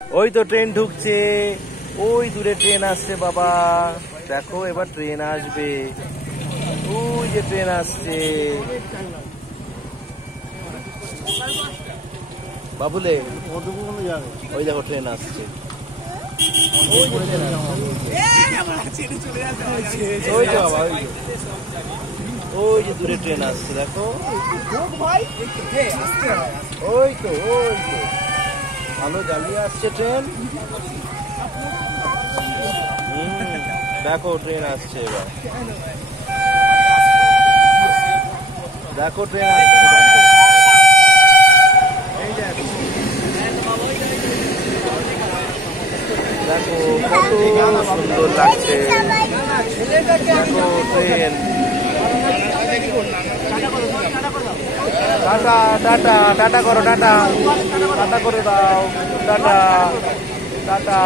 ওই তো ট্রেন ঢুকছে, ওই দূরে ট্রেন আসছে বাবা, দেখো এবার ট্রেন আসবে, ওই যে ট্রেন আসছে বাবুলে, ওই দেখো ট্রেন আসছে, ওই তো বাবা, ওই যে দূরে ট্রেন আসছে দেখো, ওই তো আলো জ্বালিয়ে আসছে ট্রেন। দেখো ট্রেন আসছে, এবার দেখো ট্রেন আসছে, দেখো কত সুন্দর লাগছে, দেখো ট্রেন। টাটা টাটা টাটা করো, টাটা টাটা করে দাও, টাটা টাটা।